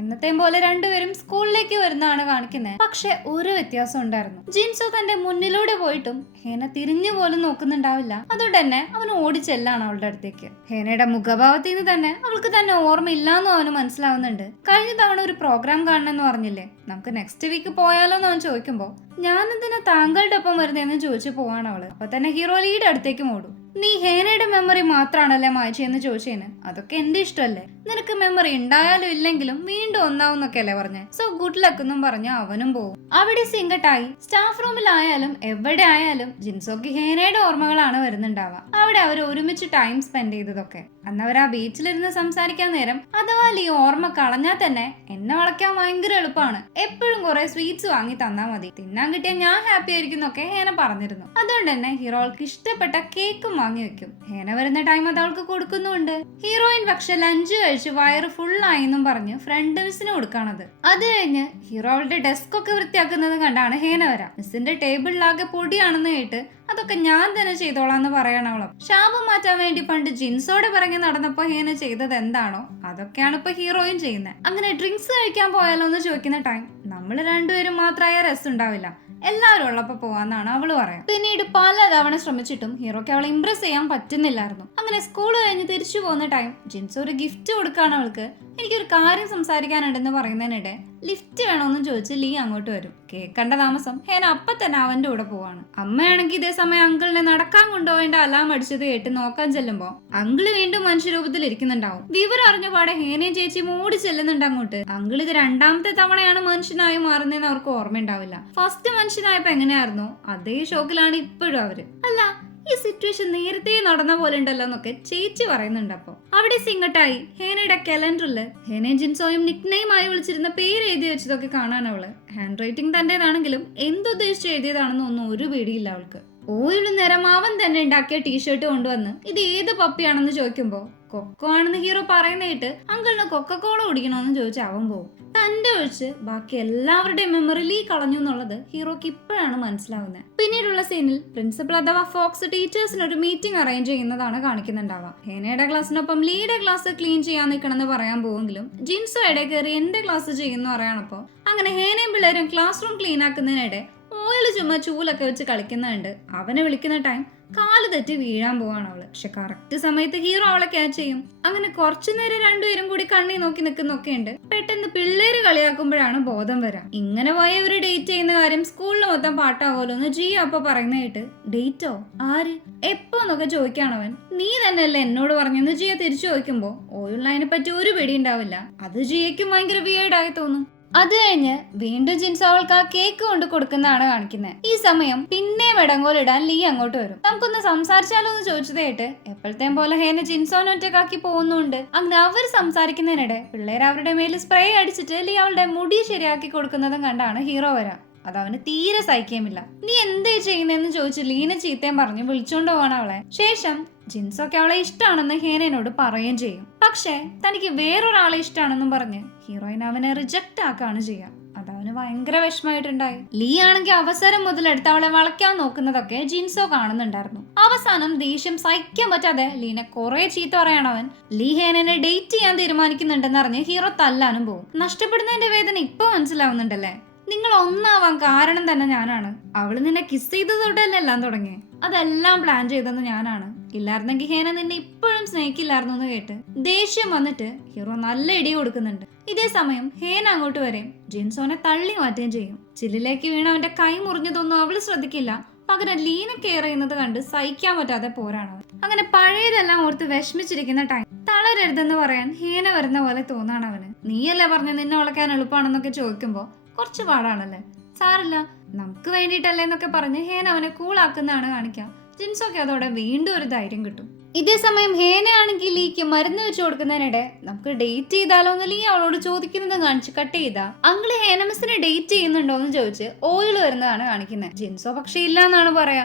എന്നത്തെയും പോലെ രണ്ടുപേരും സ്കൂളിലേക്ക് വരുന്നതാണ് കാണിക്കുന്നത്. പക്ഷെ ഒരു വ്യത്യാസം ഉണ്ടായിരുന്നു. ജിൻസോ തന്റെ മുന്നിലൂടെ പോയിട്ടും ഹേന തിരിഞ്ഞു പോലും നോക്കുന്നുണ്ടാവില്ല. അതുകൊണ്ട് തന്നെ അവൻ ഓടിച്ചെല്ലാണ് അവളുടെ അടുത്തേക്ക്. ഹേനയുടെ മുഖഭാവത്തിൽ നിന്ന് തന്നെ അവൾക്ക് തന്നെ ഓർമ്മയില്ലാന്നും അവന് മനസ്സിലാവുന്നുണ്ട്. കഴിഞ്ഞ തവണ ഒരു പ്രോഗ്രാം കാണണമെന്ന് പറഞ്ഞില്ലേ, നമുക്ക് നെക്സ്റ്റ് വീക്ക് പോയാലോ എന്ന് അവൻ ചോദിക്കുമ്പോ ഞാനെന്തിനാ താങ്കളുടെ ഒപ്പം വരുന്നതെന്ന് ചോദിച്ചു പോവാണ് അവള്. അപ്പൊ തന്നെ ഹീറോ ലീഡ് അടുത്തേക്ക് ഓടും. നീ ഹേനയുടെ മെമ്മറി മാത്രാണല്ലേ മായ്ച്ചെന്ന് ചോദിച്ചേന്, അതൊക്കെ എന്റെ ഇഷ്ടമല്ലേ, നിനക്ക് മെമ്മറി ഉണ്ടായാലും ഇല്ലെങ്കിലും വീണ്ടും ഒന്നാവുന്നൊക്കെ അല്ലേ പറഞ്ഞേ, സോ ഗുഡ് ലക്ക് എന്നും പറഞ്ഞ് അവനും പോവും. അവിടെ സിംഗട്ടായി സ്റ്റാഫ് റൂമിലായാലും എവിടെ ആയാലും ജിൻസോക്ക് ഹേനയുടെ ഓർമ്മകളാണ് വരുന്നുണ്ടാവുക. അവിടെ അവർ ഒരുമിച്ച് ടൈം സ്പെൻഡ് ചെയ്തതൊക്കെ. അന്ന് അവർ ആ ബീച്ചിലിരുന്ന് സംസാരിക്കാൻ നേരം അഥവാ ഈ ഓർമ്മ കളഞ്ഞാൽ തന്നെ എന്നെ വളയ്ക്കാൻ ഭയങ്കര എളുപ്പമാണ്, എപ്പോഴും കുറെ സ്വീറ്റ്സ് വാങ്ങി തന്നാ മതി, തിന്നാൻ കിട്ടിയാൽ ഞാൻ ഹാപ്പി ആയിരിക്കുന്നൊക്കെ ഹേന പറഞ്ഞിരുന്നു. അതുകൊണ്ട് തന്നെ ഹീറോൾക്ക് ഇഷ്ടപ്പെട്ട കേക്കും വാങ്ങി വെക്കും. ഹേന വരുന്ന ടൈം അത് അവൾക്ക് കൊടുക്കുന്നുണ്ട്. ഹീറോയിൻ പക്ഷെ ലഞ്ച് കഴിച്ച് വയറ് ഫുള്ളായി എന്നും പറഞ്ഞ് ഫ്രണ്ട്സിന് കൊടുക്കാണത്. അത് കഴിഞ്ഞ് ഹീറോ അവളുടെ ഡെസ്ക് ഒക്കെ വൃത്തിയാക്കുന്നത് കണ്ടാണ് ഹേന വരാം. മിസ്സിന്റെ ടേബിളിലാകെ പൊടിയാണെന്ന് കേട്ട് അതൊക്കെ ഞാൻ തന്നെ ചെയ്തോളാന്ന് പറയണം അവളും. ശാപം മാറ്റാൻ വേണ്ടി പണ്ട് ജിൻസോടെ പിറകെ നടന്നപ്പോ ഹേന ചെയ്തത് എന്താണോ അതൊക്കെയാണ് ഇപ്പൊ ഹീറോയും ചെയ്യുന്നത്. അങ്ങനെ ഡ്രിങ്ക്സ് കഴിക്കാൻ പോയാലോ എന്ന് ചോദിക്കുന്ന ടൈം നമ്മൾ രണ്ടുപേരും മാത്രമായ രസം ഉണ്ടാവില്ല, എല്ലാവരും ഉള്ളപ്പോ പോവാന്നാണ് അവള് പറയാം. പിന്നീട് പല തവണ ശ്രമിച്ചിട്ടും ഹീറോയ്ക്ക് അവളെ ഇംപ്രസ് ചെയ്യാൻ പറ്റുന്നില്ലായിരുന്നു. അങ്ങനെ സ്കൂൾ കഴിഞ്ഞ് തിരിച്ചു പോകുന്ന ടൈം ജിൻസോ ഒരു ഗിഫ്റ്റ് കൊടുക്കാണ് അവൾക്ക്. എനിക്കൊരു കാര്യം സംസാരിക്കാനുണ്ടെന്ന് പറയുന്നതിനിടെ ലിഫ്റ്റ് വേണോന്നും ചോദിച്ച് ലീ അങ്ങോട്ട് വരും. കേൾക്കേണ്ട താമസം ഹേന അപ്പൊ തന്നെ അവന്റെ കൂടെ പോവാണ്. അമ്മയാണെങ്കിൽ ഇതേ സമയം അങ്കിളിനെ നടക്കാൻ കൊണ്ടുപോകേണ്ട അലാം അടിച്ചത് കേട്ട് നോക്കാൻ ചെല്ലുമ്പോ അങ്കിള് വീണ്ടും മനുഷ്യരൂപത്തിൽ ഇരിക്കുന്നുണ്ടാവും. വിവരം അറിഞ്ഞ പാടെ ഹേനയും ചേച്ചിയും ഓടി ചെല്ലുന്നുണ്ട് അങ്ങോട്ട്. അങ്കിൾ ഇത് രണ്ടാമത്തെ തവണയാണ് മനുഷ്യനായി മാറുന്നതെന്ന് അവർക്ക് ഓർമ്മയുണ്ടാവില്ല. ഫസ്റ്റ് മനുഷ്യനായപ്പോ എങ്ങനെയായിരുന്നോ അതേ ഷോക്കിലാണ് ഇപ്പോഴും അവര്. അല്ല, ഈ സിറ്റുവേഷൻ നേരത്തെ നടന്ന പോലെ ഉണ്ടല്ലോ എന്നൊക്കെ ചേച്ചി പറയുന്നുണ്ട്. അപ്പൊ അവിടെ സിംഗട്ടായി ഹേനയുടെ കലണ്ടറിൽ ഹേനയും ജിൻസോയും നിക്നെയിമായി വിളിച്ചിരുന്ന പേര് എഴുതി വെച്ചതൊക്കെ കാണാൻ അവള്. ഹാൻഡ് റൈറ്റിംഗ് തന്റേതാണെങ്കിലും എന്തുദ്ദേശിച്ച് എഴുതിയതാണെന്നൊന്നും ഒരു പേടിയില്ല അവൾക്ക്. ഓയില് നേരം അവൻ തന്നെ ഉണ്ടാക്കിയ ടീഷർട്ട് കൊണ്ടുവന്ന് ഇത് ഏത് പപ്പിയാണെന്ന് ചോദിക്കുമ്പോ കൊക്കോ ആണെന്ന് ഹീറോ പറയുന്ന കേട്ട് അങ്കിളിന് കൊക്കക്കോള കുടിക്കണമെന്ന് ചോദിച്ച് അവൻ പോകും. തന്റെ ഒഴിച്ച് ബാക്കി എല്ലാവരുടെയും മെമ്മറിയിൽ കളഞ്ഞു എന്നുള്ളത് ഹീറോക്ക് ഇപ്പോഴാണ് മനസ്സിലാവുന്നത്. പിന്നീടുള്ള സീനിൽ പ്രിൻസിപ്പൽ അഥവാ ഫോക്സ് ടീച്ചേഴ്സിന് ഒരു മീറ്റിംഗ് അറേഞ്ച് ചെയ്യുന്നതാണ് കാണിക്കുന്നുണ്ടാവുക. ഹേനയുടെ ക്ലാസ്സിനൊപ്പം ലീയുടെ ക്ലാസ് ക്ലീൻ ചെയ്യാൻ നിൽക്കണമെന്ന് പറയാൻ പോവെങ്കിലും ജിൻസോ ഇടയിൽ കയറി എന്റെ ക്ലാസ് ചെയ്യുന്നു പറയാണപ്പോ അങ്ങനെ ഹേനയും പിള്ളേരും ക്ലാസ് റൂം ക്ലീൻ ആക്കുന്നതിനിടെ ഓയിൽ ചുമ്മാ ചൂലൊക്കെ വെച്ച് കളിക്കുന്നുണ്ട്. അവനെ വിളിക്കുന്ന ടൈം കാല് തെറ്റി വീഴാൻ പോവാണ് അവള്. പക്ഷെ കറക്റ്റ് സമയത്ത് ഹീറോ അവളെ ക്യാച്ച് ചെയ്യും. അങ്ങനെ കുറച്ചു നേരം രണ്ടുപേരും കൂടി കണ്ണി നോക്കി നിൽക്കുന്നൊക്കെ ഉണ്ട്. പെട്ടെന്ന് പിള്ളേര് കളിയാക്കുമ്പോഴാണ് ബോധം വരാം. ഇങ്ങനെ പോയ ഇവര് ഡേറ്റ് ചെയ്യുന്ന കാര്യം സ്കൂളിൽ മൊത്തം പാട്ടാവോലോ എന്ന് ജിയ അപ്പൊ പറയുന്ന കേട്ട് ഡേറ്റോ ആര് എപ്പോന്നൊക്കെ ചോദിക്കാണവൻ. നീ തന്നെയല്ലേ എന്നോട് പറഞ്ഞെന്ന് ജിയ തിരിച്ചു ചോദിക്കുമ്പോ ഓയുള്ളതിനെ പറ്റി ഒരു പിടി ഉണ്ടാവില്ല. അത് ജിയക്കും ഭയങ്കര വിയേർഡായി തോന്നും. അത് കഴിഞ്ഞ് വീണ്ടും ജിൻസോ അവൾക്ക് ആ കേക്ക് കൊണ്ട് കൊടുക്കുന്നതാണ് കാണിക്കുന്നത്. ഈ സമയം പിന്നെ വെടങ്കോലിടാൻ ലീ അങ്ങോട്ട് വരും. നമുക്കൊന്ന് സംസാരിച്ചാലോ എന്ന് ചോദിച്ചതായിട്ട് എപ്പോഴത്തെയും പോലെ ഹേന ജിൻസോനെ ഒറ്റക്കാക്കി പോകുന്നുണ്ട്. അങ്ങനെ അവർ സംസാരിക്കുന്നതിനിടെ പിള്ളേർ അവരുടെ മേല് സ്പ്രേ അടിച്ചിട്ട് ലീ അവളുടെ മുടി ശരിയാക്കി കൊടുക്കുന്നതും കണ്ടാണ് ഹീറോ വരാം. അത് അവന് തീരെ സഹിക്കുമില്ല. നീ എന്തേ ചെയ്യുന്നതെന്ന് ചോദിച്ച് ലീന ചീത്തയും പറഞ്ഞ് വിളിച്ചോണ്ട് പോവാണ് അവളെ. ശേഷം ജിൻസൊക്കെ അവളെ ഇഷ്ടമാണെന്ന് ഹേനോട് പറയുകയും ചെയ്യും. പക്ഷെ തനിക്ക് വേറൊരാളെ ഇഷ്ടമാണെന്നും പറഞ്ഞ് ഹീറോയിൻ അവനെ റിജക്റ്റ് ആക്കാണ് ചെയ്യുക. അതവന് ഭയങ്കര വിഷമമായിട്ടുണ്ടായി. ലീ ആണെങ്കിൽ അവസരം മുതലെടുത്ത് അവളെ വളയ്ക്കാൻ നോക്കുന്നതൊക്കെ ജിൻസോ കാണുന്നുണ്ടായിരുന്നു. അവസാനം ദേഷ്യം സഹിക്കാൻ പറ്റാതെ ലീനെ കുറെ ചീത്ത പറയാണവൻ. ലീ ഹേനനെ ഡേറ്റ് ചെയ്യാൻ തീരുമാനിക്കുന്നുണ്ടെന്ന് അറിഞ്ഞ് ഹീറോ തല്ലാനും പോകും. നഷ്ടപ്പെടുന്നതിന്റെ വേദന ഇപ്പൊ മനസ്സിലാവുന്നുണ്ടല്ലേ. നിങ്ങൾ ഒന്നാവാൻ കാരണം തന്നെ ഞാനാണ്. അവള് നിന്നെ കിസ് ചെയ്തതോടെയല്ലേ എല്ലാം തുടങ്ങി. അതെല്ലാം പ്ലാൻ ചെയ്തെന്ന് ഞാനാണ്. ഇല്ലായിരുന്നെങ്കിൽ ഹേന നിന്നെ ഇപ്പോഴും സ്നേഹിക്കില്ലായിരുന്നു എന്ന് കേട്ട് ദേഷ്യം വന്നിട്ട് ഹീറോ നല്ല ഇടി കൊടുക്കുന്നുണ്ട്. ഇതേ സമയം ഹേന അങ്ങോട്ട് വരെയും ജിൻസോനെ തള്ളി മാറ്റുകയും ചെയ്യും. ചില്ലിലേക്ക് വീണ അവന്റെ കൈ മുറിഞ്ഞതൊന്നും അവള് ശ്രദ്ധിക്കില്ല. പകരം ലീന കെയർ ചെയ്യുന്നത് കണ്ട് സഹിക്കാൻ പറ്റാതെ പോരാണ്. അങ്ങനെ പഴയതെല്ലാം ഓർത്ത് വിഷമിച്ചിരിക്കുന്ന ടൈം തളരരുതെന്ന് പറയാൻ ഹേന വരുന്ന പോലെ തോന്നാണ് അവന്. നീയല്ലേ പറഞ്ഞ നിന്നെ വളയ്ക്കാൻ എളുപ്പമാണെന്നൊക്കെ ചോദിക്കുമ്പോ കുറച്ച് പാടാണല്ലേ, സാറില്ല നമുക്ക് വേണ്ടിയിട്ടല്ലേ എന്നൊക്കെ പറഞ്ഞ് ഹേന അവനെ കൂളാക്കുന്നതാണ് കാണിക്കാം. ജിൻസോക്ക് അതോടെ വീണ്ടും ഒരു ധൈര്യം കിട്ടും. ഇതേ സമയം ഹേന ആണെങ്കിൽ ലീക്ക് മരുന്ന് വെച്ച് കൊടുക്കുന്നതിനിടെ നമുക്ക് ഡേറ്റ് ചെയ്താലോ എന്ന് ലീ അവളോട് ചോദിക്കുന്നത് കാണിച്ച് കട്ട് ചെയ്താ അങ്കിള് ഹേന മിസ്സിനെ ഡേറ്റ് ചെയ്യുന്നുണ്ടോ എന്ന് ചോദിച്ച് ഓയിൽ വരുന്നതാണ് കാണിക്കുന്നത്. ജിൻസോ പക്ഷെ ഇല്ല എന്നാണ് പറയാ.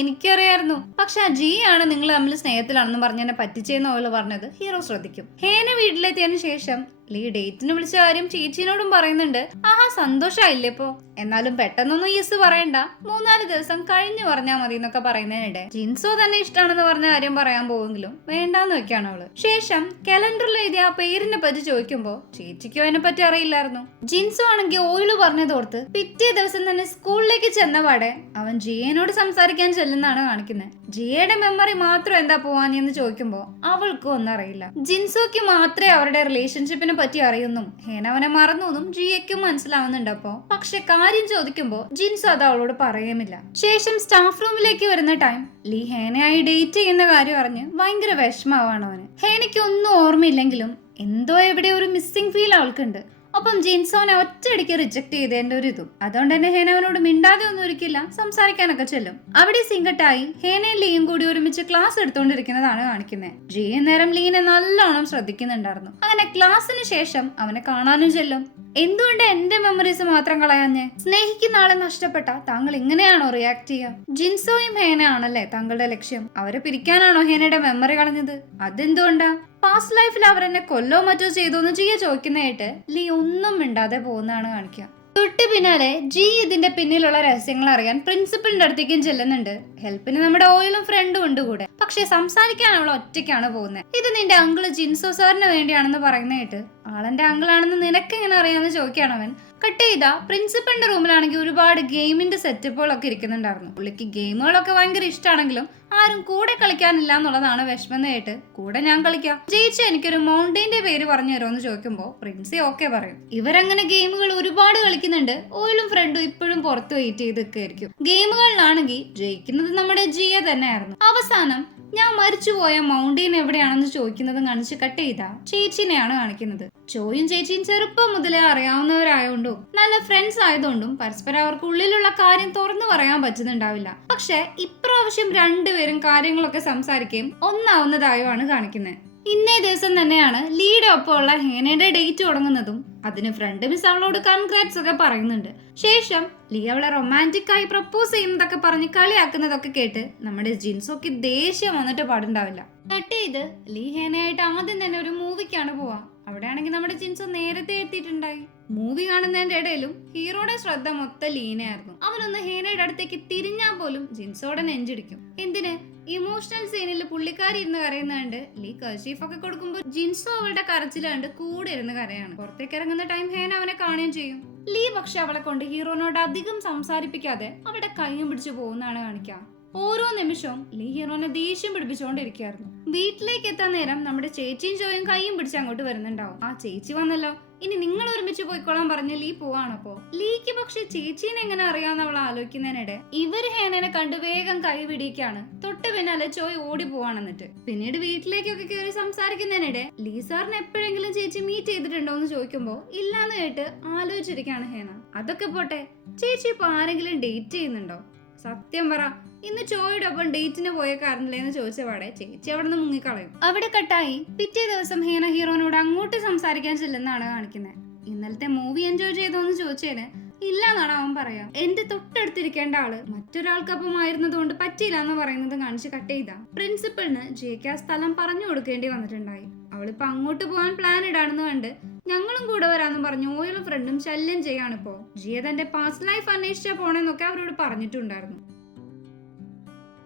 എനിക്കറിയായിരുന്നു, പക്ഷെ ആ ജി ആണ് നിങ്ങൾ തമ്മിൽ സ്നേഹത്തിലാണെന്ന് പറഞ്ഞ് എന്നെ പറ്റിച്ചെന്ന് ഓയിൽ പറഞ്ഞത് ഹീറോ ശ്രദ്ധിക്കും. ഹേന വീട്ടിലെത്തിയതിനു ശേഷം ലീ ഡേറ്റിന് വിളിച്ച കാര്യം ചേച്ചിനോടും പറയുന്നുണ്ട്. ആഹാ, സന്തോഷായില്ലേ ഇപ്പോ? എന്നാലും പെട്ടെന്നൊന്നും യെസ് പറയണ്ട, 3-4 ദിവസം കഴിഞ്ഞു പറഞ്ഞാ മതി എന്നൊക്കെ പറയുന്നതിനിടെ ജിൻസോ തന്നെ ഇഷ്ടമാണെന്ന് പറഞ്ഞ കാര്യം പറയാൻ പോവെങ്കിലും വേണ്ടാന്ന് വെക്കാണ് അവള്. ശേഷം കലണ്ടറിൽ എഴുതിയ ആ പേരിനെ പറ്റി ചോദിക്കുമ്പോ ചേച്ചിക്കോ അതിനെ പറ്റി അറിയില്ലായിരുന്നു. ജിൻസോ ആണെങ്കിൽ ഓയില് പറഞ്ഞതോർത്ത് പിറ്റേ ദിവസം തന്നെ സ്കൂളിലേക്ക് ചെന്നപാടെ അവൻ ജിയനോട് സംസാരിക്കാൻ ചെല്ലുന്നാണ് കാണിക്കുന്നത്. ജിയയുടെ മെമ്മറി മാത്രം എന്താ പോവാഞ്ഞെന്ന് ചോദിക്കുമ്പോ അവൾക്കും ഒന്നും അറിയില്ല. ജിൻസോക്ക് മാത്രമേ അവരുടെ റിലേഷൻഷിപ്പിനെ പറ്റി അറിയുന്നും ഹേന അവനെ മറന്നൂന്നും ജിയയ്ക്കും മനസ്സിലാവുന്നുണ്ട്. അപ്പോ പക്ഷെ കാര്യം ചോദിക്കുമ്പോ ജിൻസോ അത് അവളോട് പറയുമില്ല. ശേഷം സ്റ്റാഫ് റൂമിലേക്ക് വരുന്ന ടൈം ലീ ഹേനയായി ഡേറ്റ് ചെയ്യുന്ന കാര്യം അറിഞ്ഞ് ഭയങ്കര വിഷമാവാണ് അവന്. ഹേനയ്ക്ക് ഒന്നും ഓർമ്മയില്ലെങ്കിലും എന്തോ എവിടെ ഒരു മിസ്സിംഗ് ഫീൽ അവൾക്കുണ്ട്. ഒപ്പം ജിൻസോനെ ഒറ്റയടിക്ക് റിജക്ട് ചെയ്തതിന്റെ ഒരു ഇതും. അതുകൊണ്ട് തന്നെ ഹേന അവനോട് മിണ്ടാതെ ഒന്നും ഒരിക്കില്ല, സംസാരിക്കാനൊക്കെ ചെല്ലും. അവിടെ സിംഗട്ടായി ഹേനയും ലീയും കൂടി ഒരുമിച്ച് ക്ലാസ് എടുത്തുകൊണ്ടിരിക്കുന്നതാണ് കാണിക്കുന്നത്. ജിയ നേരം ലീനെ നല്ലോണം ശ്രദ്ധിക്കുന്നുണ്ടായിരുന്നു. അങ്ങനെ ക്ലാസ്സിന് ശേഷം അവനെ കാണാനും ചെല്ലും. എന്തുകൊണ്ട് എന്റെ മെമ്മറീസ് മാത്രം കളയാഞ്ഞേ? സ്നേഹിക്കുന്ന ആളെ നഷ്ടപ്പെട്ട താങ്കൾ ഇങ്ങനെയാണോ റിയാക്ട് ചെയ്യുക? ജിൻസോയും ഹേന ആണല്ലേ താങ്കളുടെ ലക്ഷ്യം? അവരെ പിരിക്കാനാണോ ഹേനയുടെ മെമ്മറി കളഞ്ഞത്? അതെന്തുകൊണ്ടാ? പാസ്റ്റ് ലൈഫിൽ അവരെന്നെ കൊല്ലോ മറ്റോ ചെയ്തോന്ന് ജിയ ചോദിക്കുന്നതായിട്ട് ലീ ഒന്നും മിണ്ടാതെ പോകുന്നതാണ് കാണിക്കുക. തൊട്ട് പിന്നാലെ ജി ഇതിന്റെ പിന്നിലുള്ള രഹസ്യങ്ങൾ അറിയാൻ പ്രിൻസിപ്പലിന്റെ അടുത്തേക്കും ചെല്ലുന്നുണ്ട്. ഹെൽപ്പിന് നമ്മുടെ ഓയിലും ഫ്രണ്ടും ഉണ്ട് കൂടെ. പക്ഷെ സംസാരിക്കാൻ അവൾ ഒറ്റയ്ക്കാണ് പോകുന്നത്. ഇത് നിന്റെ അങ്കിള് ജിൻസോ സാറിന് വേണ്ടിയാണെന്ന് പറയുന്നതായിട്ട് ആളെന്റെ അങ്കിളാണെന്ന് നിനക്ക് എങ്ങനെ അറിയാമെന്ന് ചോദിക്കുകയാണ് അവൻ. കട്ട് ചെയ്ത പ്രിൻസിപ്പലിന്റെ റൂമിലാണെങ്കിൽ ഒരുപാട് ഗെയിമിന്റെ സെറ്റപ്പുകളൊക്കെ ഇരിക്കുന്നുണ്ടായിരുന്നു. പുള്ളിക്ക് ഗെയിമുകളൊക്കെ ഭയങ്കര ഇഷ്ടമാണെങ്കിലും ആരും കൂടെ കളിക്കാനില്ല എന്നുള്ളതാണ് വിഷമം കേട്ട് കൂടെ ഞാൻ കളിക്കാം, ജയിച്ച് എനിക്കൊരു മൗണ്ടൈന്റെ പേര് പറഞ്ഞു തരുമെന്ന് ചോദിക്കുമ്പോ പ്രിൻസി ഓക്കെ പറയും. ഇവരങ്ങനെ ഗെയിമുകൾ ഒരുപാട് കളിക്കുന്നുണ്ട്. ഓയിലും ഫ്രണ്ടും ഇപ്പോഴും പുറത്ത് വെയിറ്റ് ചെയ്തൊക്കെയായിരിക്കും. ഗെയിമുകളിലാണെങ്കിൽ ജയിക്കുന്നത് നമ്മുടെ ജിയ തന്നെയായിരുന്നു. അവസാനം ഞാൻ മരിച്ചുപോയ മൗണ്ടൈൻ എവിടെയാണെന്ന് ചോദിക്കുന്നതും കാണിച്ച് കട്ട് ചെയ്ത ചേച്ചിനെയാണ് കാണിക്കുന്നത്. ചോയും ചേച്ചിയും ചെറുപ്പം മുതലേ അറിയാവുന്നവരായോണ്ടും നല്ല ഫ്രണ്ട്സ് ആയതുകൊണ്ടും പരസ്പരം അവർക്ക് ഉള്ളിലുള്ള കാര്യം തുറന്നു പറയാൻ പറ്റുന്നുണ്ടാവില്ല. പക്ഷെ ഇപ്രാവശ്യം രണ്ടുപേരും കാര്യങ്ങളൊക്കെ സംസാരിക്കുകയും ഒന്നാവുന്നതായുമാണ് കാണിക്കുന്നത്. ഇന്നേ ദിവസം തന്നെയാണ് ലീയുടെ ഒപ്പമുള്ള ഹേനയുടെ ഡേറ്റ് തുടങ്ങുന്നതും. അതിന് ഫ്രണ്ട് മിസ് അവളോട് കൺഗ്രാറ്റ്സ് ഒക്കെ പറയുന്നുണ്ട്. ശേഷം ലീ അവളെ റൊമാൻറ്റിക് ആയി പ്രപ്പോസ് ചെയ്യുന്നതൊക്കെ പറഞ്ഞ് കളിയാക്കുന്നതൊക്കെ കേട്ട് നമ്മുടെ ജിൻസോക്ക് ദേഷ്യം വന്നിട്ട് പാടുണ്ടാവില്ല. കട്ട് ചെയ്ത് ലീ ഹേനയായിട്ട് ആദ്യം തന്നെ ഒരു മൂവിക്കാണ് പോവാ. അവിടെയാണെങ്കിൽ നമ്മുടെ ജിൻസോ നേരത്തെ എത്തിയിട്ടുണ്ടായി. മൂവി കാണുന്നതിന്റെ ഇടയിലും ഹീറോയുടെ ശ്രദ്ധ മൊത്തം ലീനയായിരുന്നു. അവനൊന്ന് ഹേനയുടെ അടുത്തേക്ക് തിരിഞ്ഞാൽ പോലും ജിൻസോടെ നെഞ്ചിടിക്കും. എന്തിന്? ഇമോഷണൽ സീനിൽ പുള്ളിക്കാരി ഇരുന്ന് കരയുന്നുണ്ട്. ലീ കർച്ചീഫ് ഒക്കെ കൊടുക്കുമ്പോൾ ജിൻസോ അവളുടെ കരച്ചിൽ കണ്ട് കൂടെ ഇരുന്ന് കരയാണ്. പുറത്തേക്ക് ഇറങ്ങുന്ന ടൈം ഹേന അവനെ കാണുകയും ചെയ്യും. ലീ പക്ഷെ അവളെ കൊണ്ട് ഹീറോനോട് അധികം സംസാരിപ്പിക്കാതെ അവളുടെ കൈയും പിടിച്ചു പോകുന്നതാണ് കാണിക്കുക. ഓരോ നിമിഷവും ലീ ഹീറോനെ ദേഷ്യം പിടിപ്പിച്ചുകൊണ്ടിരിക്കുകയായിരുന്നു. വീട്ടിലേക്ക് എത്താൻ നേരം നമ്മുടെ ചേച്ചിയും ചോയും കൈയും പിടിച്ച് അങ്ങോട്ട് വരുന്നുണ്ടാവും. ആ ചേച്ചി വന്നല്ലോ, ഇനി നിങ്ങൾ ഒരുമിച്ച് പോയിക്കോളാൻ പറഞ്ഞ് ലീ പോവാണപ്പോ. ലീക്ക് പക്ഷെ ചേച്ചീനെ എങ്ങനെ അറിയാന്ന് അവൾ ആലോചിക്കുന്നതിനിടെ ഇവര് ഹേനനെ കണ്ട് വേഗം കൈ പിടിക്കാണ്. തൊട്ട് പിന്നാലെ ചോയ് ഓടി പോവാണെന്നിട്ട്. പിന്നീട് വീട്ടിലേക്കൊക്കെ കയറി സംസാരിക്കുന്നതിനിടെ ലീ സാറിന് എപ്പോഴെങ്കിലും ചേച്ചി മീറ്റ് ചെയ്തിട്ടുണ്ടോ എന്ന് ചോദിക്കുമ്പോ ഇല്ലാന്ന് കേട്ട് ആലോചിച്ചിരിക്കാണ് ഹേന. അതൊക്കെ പോട്ടെ, ചേച്ചി ഇപ്പൊ ആരെങ്കിലും ഡേറ്റ് ചെയ്യുന്നുണ്ടോ? സത്യം പറ, ഇന്ന് ചോയുടെ ഒപ്പം ഡേറ്റിന് പോയ കാരണല്ലേന്ന് ചോദിച്ച പാടെ ചേച്ചി അവിടെ നിന്ന് മുങ്ങിക്കളയും. അവിടെ കട്ടായി പിറ്റേ ദിവസം ഹേന ഹീറോനോട് അങ്ങോട്ട് സംസാരിക്കാൻ ചെല്ലുന്നതാണ് കാണിക്കുന്നത്. ഇന്നലത്തെ മൂവി എൻജോയ് ചെയ്തോന്ന് ചോദിച്ചതിന് ഇല്ലാന്നാണ് അവൻ പറയാ. എന്റെ തൊട്ടടുത്തിരിക്കേണ്ട ആള് മറ്റൊരാൾക്കൊപ്പം ആയിരുന്നതുകൊണ്ട് പറ്റിയില്ല എന്ന് പറയുന്നത് കാണിച്ച് കട്ട് ചെയ്ത പ്രിൻസിപ്പളിന് ജിയക്ക് ആ സ്ഥലം പറഞ്ഞു കൊടുക്കേണ്ടി വന്നിട്ടുണ്ടായി. അവളിപ്പോ അങ്ങോട്ട് പോകാൻ പ്ലാൻ ഇടാണെന്ന് കണ്ട് ഞങ്ങളും കൂടെ വരാന്ന് പറഞ്ഞു ഓയിലും ഫ്രണ്ടും ശല്യം ചെയ്യാണിപ്പോ. ജിയ തന്റെ പാസ്റ്റ് ലൈഫ് അന്വേഷിച്ചാ പോണെന്നൊക്കെ അവരോട് പറഞ്ഞിട്ടുണ്ടായിരുന്നു.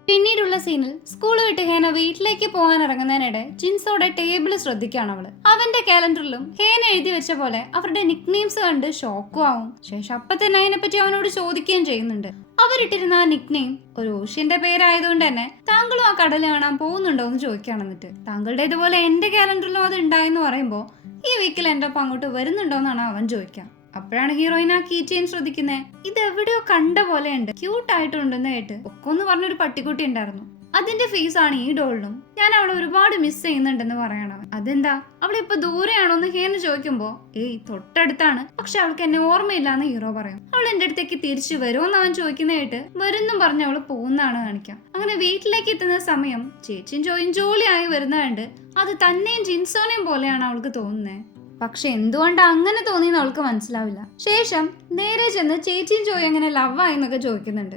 പിന്നീടുള്ള സീനിൽ സ്കൂൾ വിട്ട് ഹേന വീട്ടിലേക്ക് പോകാൻ ഇറങ്ങുന്നതിനിടെ ജിൻസോടെ ടേബിൾ ശ്രദ്ധിക്കാണ് അവള്. അവന്റെ കാലണ്ടറിലും ഹേന എഴുതി വെച്ച പോലെ അവരുടെ നിക് നെയിംസ് കണ്ട് ഷോക്കും ആവും. ശേഷം അപ്പൊ തന്നെ അതിനെപ്പറ്റി അവനോട് ചോദിക്കുകയും ചെയ്യുന്നുണ്ട്. അവരിട്ടിരുന്ന ആ നിക് നെയിം ഒരു ഓഷ്യന്റെ പേരായതുകൊണ്ട് തന്നെ താങ്കളും ആ കടൽ കാണാൻ പോകുന്നുണ്ടോ എന്ന് ചോദിക്കുകയാണെന്നിട്ട് താങ്കളുടെ ഇതുപോലെ എന്റെ കാലണ്ടറിലും അത് ഉണ്ടായെന്ന് പറയുമ്പോ ഈ വീക്കിൽ എന്റെ ഒപ്പം അങ്ങോട്ട് വരുന്നുണ്ടോന്നാണ് അവൻ ചോദിക്കാം. അപ്പോഴാണ് ഹീറോയിൻ ആ കീ ചെയിൻ ശ്രദ്ധിക്കുന്നത്. ഇത് എവിടെയോ കണ്ട പോലെ ഉണ്ട്, ക്യൂട്ട് ആയിട്ടുണ്ടെന്ന് കേട്ട് ഒക്കൊന്ന് പറഞ്ഞൊരു പട്ടിക്കുട്ടി ഉണ്ടായിരുന്നു. അതിന്റെ ഫേസ് ആണ് ഈ ഡോളിനും. ഞാൻ അവളെ ഒരുപാട് മിസ് ചെയ്യുന്നുണ്ടെന്ന് പറയണം. അതെന്താ അവളിപ്പോ ദൂരെയാണോന്ന് ഹേന ചോദിക്കുമ്പോ ഏയ് തൊട്ടടുത്താണ്, പക്ഷെ അവൾക്ക് എന്നെ ഓർമ്മയില്ലാന്ന് ഹീറോ പറയും. അവൾ എന്റെ അടുത്തേക്ക് തിരിച്ചു വരുമോന്ന് അവൻ ചോദിക്കുന്നതായിട്ട് വരുന്നും പറഞ്ഞ് അവള് പോകുന്നതാണ് കാണിക്കാം. അങ്ങനെ വീട്ടിലേക്ക് എത്തുന്ന സമയം ചേച്ചിയും ചോയും ജോലിയായി വരുന്നതുണ്ട്. അത് തന്നെയും ജിൻസോനെയും പോലെയാണ് അവൾക്ക് തോന്നുന്നത്. പക്ഷെ എന്തുകൊണ്ടാ അങ്ങനെ തോന്നിയെന്ന് അവൾക്ക് മനസ്സിലാവില്ല. ശേഷം നേരെ ചെന്ന് ചേച്ചിയും ചോയും അങ്ങനെ ലവ് ആയെന്നൊക്കെ ചോദിക്കുന്നുണ്ട്.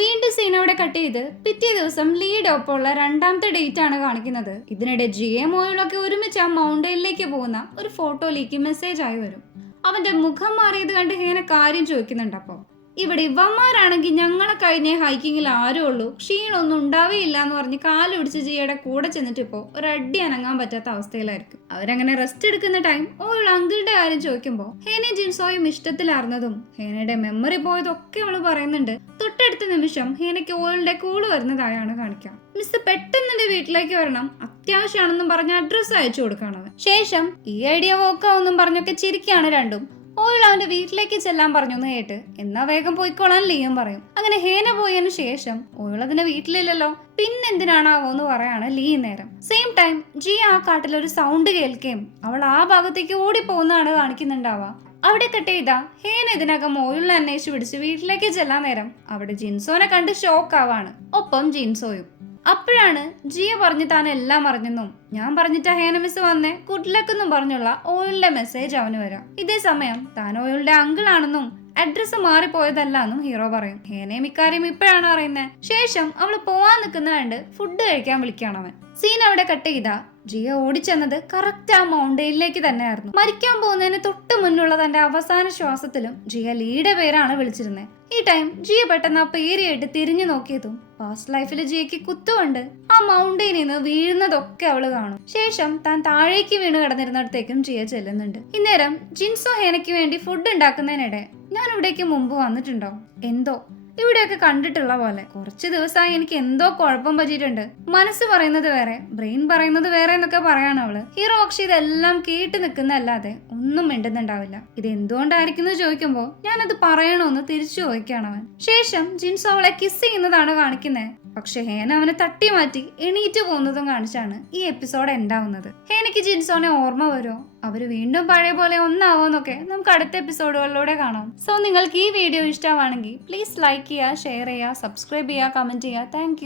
വീണ്ടും സീൻ അവിടെ കട്ട് ചെയ്ത് പിറ്റേ ദിവസം ലീഡ് ഒപ്പമുള്ള രണ്ടാമത്തെ ഡേറ്റ് ആണ് കാണിക്കുന്നത്. ഇതിനിടെ ജിയെ മോയിലൊക്കെ ഒരുമിച്ച് ആ മൗണ്ടനിലേക്ക് പോകുന്ന ഒരു ഫോട്ടോയിലേക്ക് മെസ്സേജ് ആയി വരും. അവന്റെ മുഖം മാറിയത് കണ്ട് ഹേന കാര്യം ചോദിക്കുന്നുണ്ട്. അപ്പൊ ഇവിടെ ഇവന്മാരാണെങ്കിൽ ഞങ്ങളെ കഴിഞ്ഞ ഹൈക്കിങ്ങിൽ ആരും ഉള്ളൂ, ക്ഷീണമൊന്നും ഉണ്ടാവേയില്ല എന്ന് പറഞ്ഞ് കാല് പിടിച്ച് ജിയുടെ കൂടെ ചെന്നിട്ട് ഇപ്പോൾ ഒരു അടി അനങ്ങാൻ പറ്റാത്ത അവസ്ഥയിലായിരിക്കും. അവരങ്ങനെ റെസ്റ്റ് എടുക്കുന്ന ടൈം ഓൾ അങ്കിളുടെ കാര്യം ചോദിക്കുമ്പോൾ ഹേനയും ജിൻസോയും ഇഷ്ടത്തിലാർന്നതും ഹേനയുടെ മെമ്മറി പോയതൊക്കെ അവള് പറയുന്നുണ്ട്. തൊട്ടടുത്ത നിമിഷം ഹേനയ്ക്ക് ഓളുടെ കോള് വരുന്നതായാണ് കാണിക്കാം. മിസ് പെട്ടെന്ന് എന്റെ വീട്ടിലേക്ക് വരണം, അത്യാവശ്യമാണെന്നും പറഞ്ഞ് അഡ്രസ്സ് അയച്ചു കൊടുക്കണം. ശേഷം ഈ ഐഡിയ വോക്കാവെന്നും പറഞ്ഞൊക്കെ ചിരിക്കാണ് രണ്ടും. ഓയിൽ അവന്റെ വീട്ടിലേക്ക് ചെല്ലാൻ പറഞ്ഞു എന്ന് കേട്ട് എന്നാ വേഗം പോയിക്കോളാൻ ലിയും പറയും. അങ്ങനെ ഹേന പോയതിനു ശേഷം ഓയിൽ അതിന്റെ വീട്ടിലില്ലല്ലോ, പിന്നെന്തിനാണാവോ എന്ന് പറയാണ് ലീ നേരം. സെയിം ടൈം ജി ആ കാട്ടിൽ ഒരു സൗണ്ട് കേൾക്കുകയും അവൾ ആ ഭാഗത്തേക്ക് ഓടിപ്പോകുന്നതാണ് കാണിക്കുന്നുണ്ടാവുക. അവിടെ കട്ട് ചെയ്താ ഹേന ഇതിനകം ഓയിലിനെ അന്വേഷിച്ച് പിടിച്ച് വീട്ടിലേക്ക് ചെല്ലാൻ നേരം അവിടെ ജിൻസോനെ കണ്ട് ഷോക്ക് ആവാണ്, ഒപ്പം ജിൻസോയും. അപ്പോഴാണ് ജിയ പറഞ്ഞ് താൻ എല്ലാം അറിഞ്ഞെന്നും ഞാൻ പറഞ്ഞിട്ടാ ഹേന മിസ് വന്നേ ഗുഡ് ലക്ക് എന്നും പറഞ്ഞുള്ള ഓയിലിന്റെ മെസ്സേജ് അവന് വരാം. ഇതേ സമയം താൻ ഓയിലിന്റെ അങ്കിൾ ആണെന്നും അഡ്രസ് മാറിപ്പോയതല്ല എന്നും ഹീറോ പറയും. ഹേനയും ഇക്കാര്യം ഇപ്പോഴാണ് അറിയുന്നത്. ശേഷം അവള് പോവാൻ നിൽക്കുന്ന കണ്ട് ഫുഡ് കഴിക്കാൻ വിളിക്കുകയാണ് അവൻ. സീൻ അവിടെ കട്ട് ചെയ്താ ജിയ ഓടിച്ചെന്നത് കറക്റ്റ് ആ മൗണ്ടനിലേക്ക് തന്നെയായിരുന്നു. മരിക്കാൻ പോകുന്നതിന് തൊട്ട് മുന്നുള്ള തന്റെ അവസാന ശ്വാസത്തിലും ജിയ ലീയുടെ പേരാണ് വിളിച്ചിരുന്നത്. ഈ ടൈം ജിയ പെട്ടെന്ന് ആ പേര് കേട്ട് തിരിഞ്ഞു നോക്കിയതും പാസ്റ്റ് ലൈഫിൽ ജിയക്ക് കുത്തുകൊണ്ട് ആ മൗണ്ടനിൽ നിന്ന് വീഴുന്നതൊക്കെ അവള് കാണും. ശേഷം താൻ താഴേക്ക് വീണ് കിടന്നിരുന്നിടത്തേക്കും ജിയ ചെല്ലുന്നുണ്ട്. ഇന്നേരം ജിൻസോ ഹേനയ്ക്ക് വേണ്ടി ഫുഡ് ഉണ്ടാക്കുന്നതിനിടെ ഞാൻ ഇവിടേക്ക് മുമ്പ് വന്നിട്ടുണ്ടോ, എന്തോ ഇവിടെയൊക്കെ കണ്ടിട്ടുള്ള പോലെ കുറച്ച് ദിവസമായി എനിക്ക് എന്തോ കുഴപ്പം പറ്റിയിട്ടുണ്ട്, മനസ്സ് പറയുന്നത് വേറെ ബ്രെയിൻ പറയുന്നത് വേറെ എന്നൊക്കെ പറയാണ് അവള്. ഹീറോ പക്ഷെ ഇതെല്ലാം കേട്ട് നിൽക്കുന്നല്ലാതെ ഒന്നും മിണ്ടുന്നുണ്ടാവില്ല. ഇത് എന്തുകൊണ്ടായിരിക്കും എന്ന് ചോദിക്കുമ്പോൾ ഞാനത് പറയണോന്ന് തിരിച്ചു ചോദിക്കുകയാണ് അവൻ. ശേഷം ജിൻസോ അവളെ കിസ് ചെയ്യുന്നതാണ് കാണിക്കുന്നത്. പക്ഷെ ഹേന അവനെ തട്ടി മാറ്റി എണീറ്റ് പോകുന്നതും കാണിച്ചാണ് ഈ എപ്പിസോഡ് എൻഡാവുന്നത്. ഹേനയ്ക്ക് ജിൻസോനെ ഓർമ്മ വരുമോ, അവര് വീണ്ടും പഴയ പോലെ ഒന്നാവോന്നൊക്കെ നമുക്ക് അടുത്ത എപ്പിസോഡുകളിലൂടെ കാണാം. സോ നിങ്ങൾക്ക് ഈ വീഡിയോ ഇഷ്ടമാണെങ്കിൽ പ്ലീസ് ലൈക്ക് ചെയ്യുക, ഷെയർ ചെയ്യുക, സബ്സ്ക്രൈബ് ചെയ്യുക, കമന്റ് ചെയ്യുക. താങ്ക്